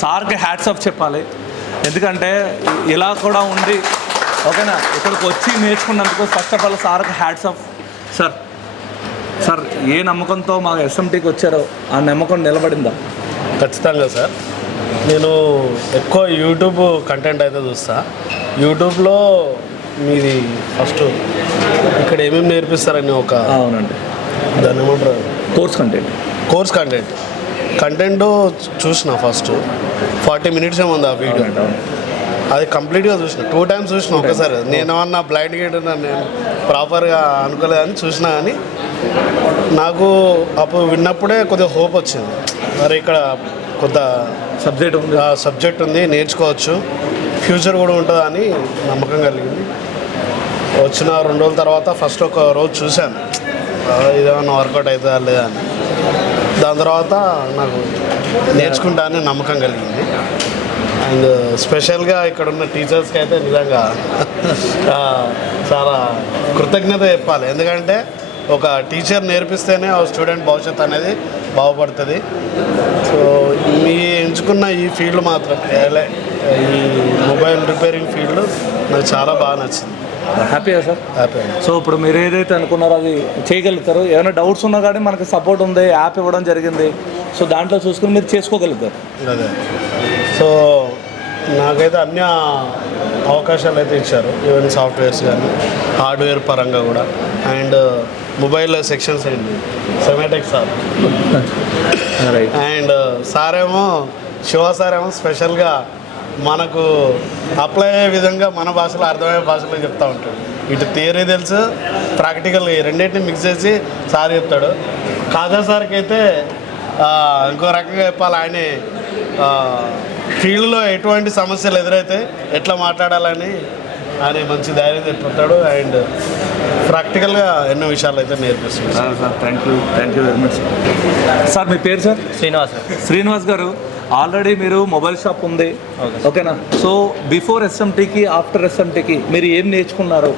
సార్కి hats off చెప్పాలి, ఎందుకంటే ఇలా కూడా ఉండి ఓకేనా ఇక్కడికి వచ్చి నేర్చుకున్నందుకు ఫస్ట్ ఆఫ్ ఆల్ సార్కి హ్యాట్స్ ఆఫ్. సార్ ఏ నమ్మకంతో మా ఎస్ఎంటీకి వచ్చారో ఆ నమ్మకం నిలబడిందా? ఖచ్చితంగా సార్. నేను ఎక్కువ యూట్యూబ్ కంటెంట్ అయితే చూస్తా. యూట్యూబ్లో మీది ఫస్ట్ ఇక్కడ ఏమేమి నేర్పిస్తారని ఒక అవునండి దాన్ని ఏమంటారు కోర్స్ కంటెంట్ చూసిన ఫస్ట్ 40 minutes ఏముంది ఆ వీడియో. అది కంప్లీట్గా చూసిన 2 times చూసిన ఒకసారి. నేను ఏమన్నా బ్లైండ్ గేట్ నేను ప్రాపర్గా అనుకోలేదని చూసినా, కానీ నాకు అప్పుడు విన్నప్పుడే కొద్దిగా హోప్ వచ్చింది. మరి ఇక్కడ కొంత సబ్జెక్ట్ ఉంది, నేర్చుకోవచ్చు, ఫ్యూచర్ కూడా ఉంటుందా అని నమ్మకం కలిగింది. వచ్చిన 2 రోజుల తర్వాత ఫస్ట్ ఒక రోజు చూశాను ఇదేమన్నా వర్కౌట్ అవుతుందా లేదా అని. దాని తర్వాత నాకు నేర్చుకుంటా అని నమ్మకం కలిగింది. అండ్ స్పెషల్గా ఇక్కడ ఉన్న టీచర్స్కి అయితే నిజంగా చాలా కృతజ్ఞత చెప్పాలి. ఎందుకంటే ఒక టీచర్ నేర్పిస్తేనే ఆ స్టూడెంట్ భవిష్యత్తు అనేది బాగుపడుతుంది. సో మీ ఎంచుకున్న ఈ ఫీల్డ్ మాత్రం ఈ మొబైల్ రిపేరింగ్ ఫీల్డ్ నాకు చాలా బాగా నచ్చింది. హ్యాపీగా సార్? హ్యాపీ. సో ఇప్పుడు మీరు ఏదైతే అనుకున్నారో అది చేయగలుగుతారు. ఏమైనా డౌట్స్ ఉన్నా కానీ మనకి సపోర్ట్ ఉంది, యాప్ ఇవ్వడం జరిగింది. సో దాంట్లో చూసుకుని మీరు చేసుకోగలుగుతారు. అదే. సో నాకైతే అన్ని అవకాశాలు అయితే ఇచ్చారు, ఈవెన్ సాఫ్ట్వేర్స్ కానీ హార్డ్వేర్ పరంగా కూడా. అండ్ మొబైల్ సెక్షన్స్ అయింది సెమాటిక్ సార్. అండ్ సారేమో శివ సారేమో స్పెషల్గా మనకు అప్లై అయ్యే విధంగా మన భాషలో అర్థమయ్యే భాషలో చెప్తూ ఉంటాడు. ఇటు థియరీ తెలుసు, ప్రాక్టికల్ రెండింటిని మిక్స్ చేసి సార్ చెప్తాడు. కాజా సార్కి అయితే ఇంకో రకంగా చెప్పాలి, ఆయనే ఫీల్డ్లో ఎటువంటి సమస్యలు ఎదురైతే ఎట్లా మాట్లాడాలని ఆయన మంచి ధైర్యం చెప్తాడు. అండ్ ప్రాక్టికల్గా ఎన్నో విషయాలు అయితే నేర్పిస్తుంది. Sir thank you very much sir. మీ పేరు సార్? శ్రీనివాస్ గారు. ఆల్రెడీ మీరు మొబైల్ షాప్ ఉంది ఓకేనా? సో బిఫోర్ ఎస్ఎంటీకి ఆఫ్టర్ ఎస్ఎంటీకి మీరు ఏం నేర్చుకున్నారు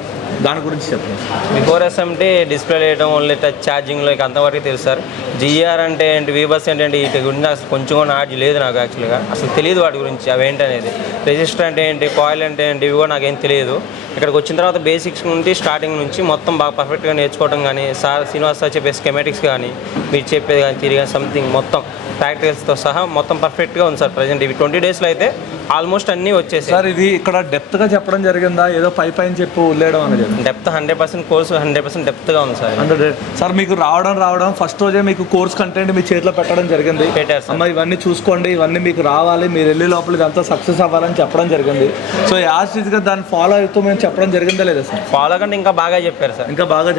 దాని గురించి చెప్పండి. బిఫోర్ ఎస్ఎంటీ డిస్ప్లే వేయడం, ఓన్లీ టచ్ ఛార్జింగ్లో అంతవరకు తెలుసు సార్. జిఆర్ అంటే ఏంటి, వీబస్ ఏంటంటే వీటి గురించి అసలు కొంచెం కూడా నాలెడ్జ్ లేదు నాకు. యాక్చువల్గా అసలు తెలియదు వాటి గురించి అవేంటి అనేది. రెజిస్టర్ అంటే ఏంటి, కాయిల్ అంటే ఏంటి, ఇవి కూడా నాకేం తెలియదు. ఇక్కడికి వచ్చిన తర్వాత బేసిక్స్ నుండి స్టార్టింగ్ నుంచి మొత్తం బాగా పర్ఫెక్ట్గా నేర్చుకోవడం కానీ, శ్రీనివాస్ సార్ చెప్పే స్కెమాటిక్స్ కానీ, మీరు చెప్పేది కానీ, తిరిగి సంథింగ్ మొత్తం ప్రాక్టికల్స్తో సహా మొత్తం పర్ఫెక్ట్గా ఉంది సార్. ప్రజెంట్ ఇవి 20 daysలో అయితే ఆల్మోస్ట్ అన్నీ వచ్చేసాయి సార్. ఇది ఇక్కడ డెప్త్గా చెప్పడం జరిగిందా, ఏదో పైన చెప్పి వదిలేయడం అనేది? డెప్త్ 100% కోర్సు 100% డెప్త్గా ఉంది సార్. 100. సార్ మీకు రావడం ఫస్ట్ రోజే మీకు కోర్స్ కంటెంట్ మీ చేతిలో పెట్టడం జరిగింది. అమ్మ ఇవన్నీ చూసుకోండి, ఇవన్నీ మీకు రావాలి, మీరు వెళ్ళే లోపల ఇదంతా సక్సెస్ అవ్వాలని చెప్పడం జరిగింది. సో యాస్గా దాన్ని ఫాలో అవుతూ మేము చెప్పడం జరిగిందా లేదా సార్? ఫాలో కంటే ఇంకా బాగా చెప్పారు సార్. ఇంకా బాగా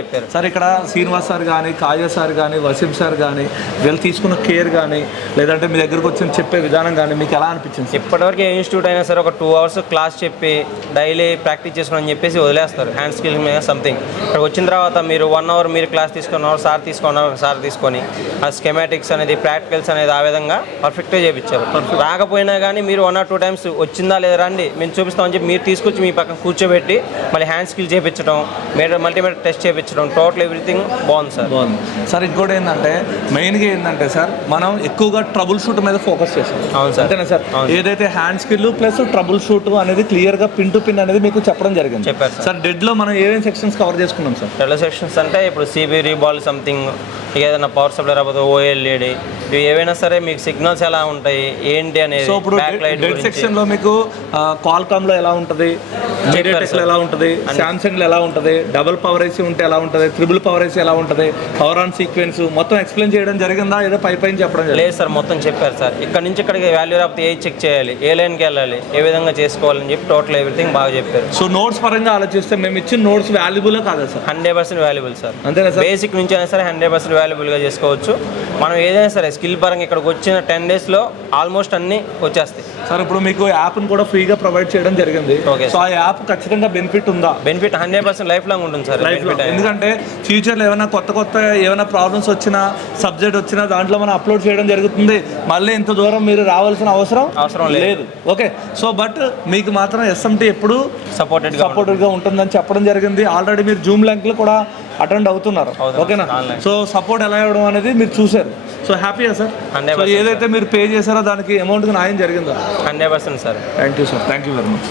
చెప్పారు సార్. ఇక్కడ శ్రీనివాస్ సార్ కానీ, కాజా సార్ కానీ, వసీం సార్ కానీ వీళ్ళు తీసుకున్న కేర్ కానీ, లేదంటే మీ దగ్గరకు వచ్చి చెప్పే విధానం కానీ మీకు ఎలా అనిపించింది? ఇప్పటివరకు ఏ ఇన్స్టిట్యూట్ అయినా సరే ఒక 2 hours క్లాస్ చెప్పి డైలీ ప్రాక్టీస్ చేసుకోండి అని చెప్పేసి వదిలేస్తారు, హ్యాండ్ స్కిల్ మీద సంథింగ్. ఇక్కడికి వచ్చిన తర్వాత మీరు 1 hour మీరు క్లాస్ తీసుకున్న సార్ తీసుకొని ఆ స్కెమాటిక్స్ అనేది, ప్రాక్టికల్స్ అనేది ఆ విధంగా పర్ఫెక్ట్గా చేయించారు. రాకపోయినా కానీ మీరు 1 or 2 times వచ్చిందా లేదా రండి మేము చూపిస్తామని చెప్పి మీరు తీసుకొచ్చి మీ పక్కన కూర్చోబెట్టి మళ్ళీ హ్యాండ్ స్కిల్ చేయించడం, మల్టీమీటర్ టెస్ట్ చేయించడం, టోటల్ ఎవ్రీథింగ్ బాగుంది సార్. సార్ ఇంకోటి ఏంటంటే మెయిన్గా ఏంటంటే సార్ మనం ఎక్కువగా ట్రబుల్ షూట్ మీద ఫోకస్ చేస్తాం. అవును సార్. అంతేనా సార్? ఏదైతే hand skill plus trouble shoot అనేది క్లియర్గా పిన్ టు పిన్ అనేది మీకు చెప్పడం జరిగింది. చెప్పారు సార్. డెడ్లో మనం ఏమేమి సెక్షన్స్ కవర్ చేసుకున్నాం సార్? డెడ్ సెక్షన్స్ అంటే ఇప్పుడు సిబి, రీబాల్ సంథింగ్, ఏదైనా పవర్ సప్లై రాకపోతే ఓఎల్ఈడి, ఇవి ఏవైనా సరే మీకు సిగ్నల్స్ ఎలా ఉంటాయి ఏంటి అనేది. సో ఇప్పుడు డెడ్ సెక్షన్లో మీకు క్వాల్కామ్లో ఎలా ఉంటుంది, మీడియాటెక్లో ఎలా ఉంటుంది, శాంసంగ్లో ఎలా ఉంటుంది, డబుల్ పవర్ ఐసీ ఉంటే ఎలా ఉంటుంది, ట్రిపుల్ పవర్ ఐసీ ఎలా ఉంటుంది, పవర్ ఆన్ సీక్వెన్స్ మొత్తం ఎక్స్ప్లెయిన్ చేయడం జరిగిందా, ఏదో పైన చెప్పడం లేదు సార్? మొత్తం చెప్పారు సార్. ఇక్కడ నుంచి ఇక్కడికి వాల్యూ రాకపోతే ఏ చెక్ చేయాలి, ఏ లైన్కి వెళ్ళాలి, ఏ విధంగా చేసుకోవాలని చెప్పి టోటల్ ఎవ్రీథింగ్ బాగా చెప్పారు. సో నోట్స్ పరంగా ఆలోచిస్తే మేము ఇచ్చిన నోట్స్ వాల్యుబుల్ కాదా సార్? 100% valuable sir. అంతేనా సార్? బేసిక్ నుంచి అయినా సరే 100% వాల్యుబుల్గా చేసుకోవచ్చు. మనం ఏదైనా సరే స్కిల్ పరంగా ఇక్కడికి వచ్చిన 10 daysలో ఆల్మోస్ట్ అన్నీ వచ్చేస్తాయి సార్. ఇప్పుడు మీకు యాప్ని కూడా ఫ్రీగా ప్రొవైడ్ చేయడం జరిగింది. సో ఆ యాప్ ఖచ్చితంగా బెనిఫిట్ ఉందా? బెనిఫిట్ 100% లైఫ్ లాంగ్ ఉంటుంది సార్. ఎందుకంటే ఫ్యూచర్లో ఏమైనా కొత్త ఏమైనా ప్రాబ్లమ్స్ వచ్చినా, సబ్జెక్ట్ వచ్చినా దాంట్లో మనం అప్లోడ్ చేయడం జరుగుతుంది. మళ్ళీ ఇంత దూరం మీరు రావాల్సిన అవసరం లేదు. ఓకే. సో బట్ మీకు మాత్రం ఎస్ఎంటీ ఎప్పుడు సపోర్టెడ్గా ఉంటుందని చెప్పడం జరిగింది. ఆల్రెడీ మీరు జూమ్ లింక్లో కూడా అటెండ్ అవుతున్నారు ఓకేనా? సో సపోర్ట్ ఎలా ఇవ్వడం అనేది మీరు చూశారు. సో హ్యాపీయా సార్? 100% ఏదైతే మీరు పే చేశారో దానికి అమౌంట్కి న్యాయం జరిగిందా? 100% sir. Thank you sir, thank you very much.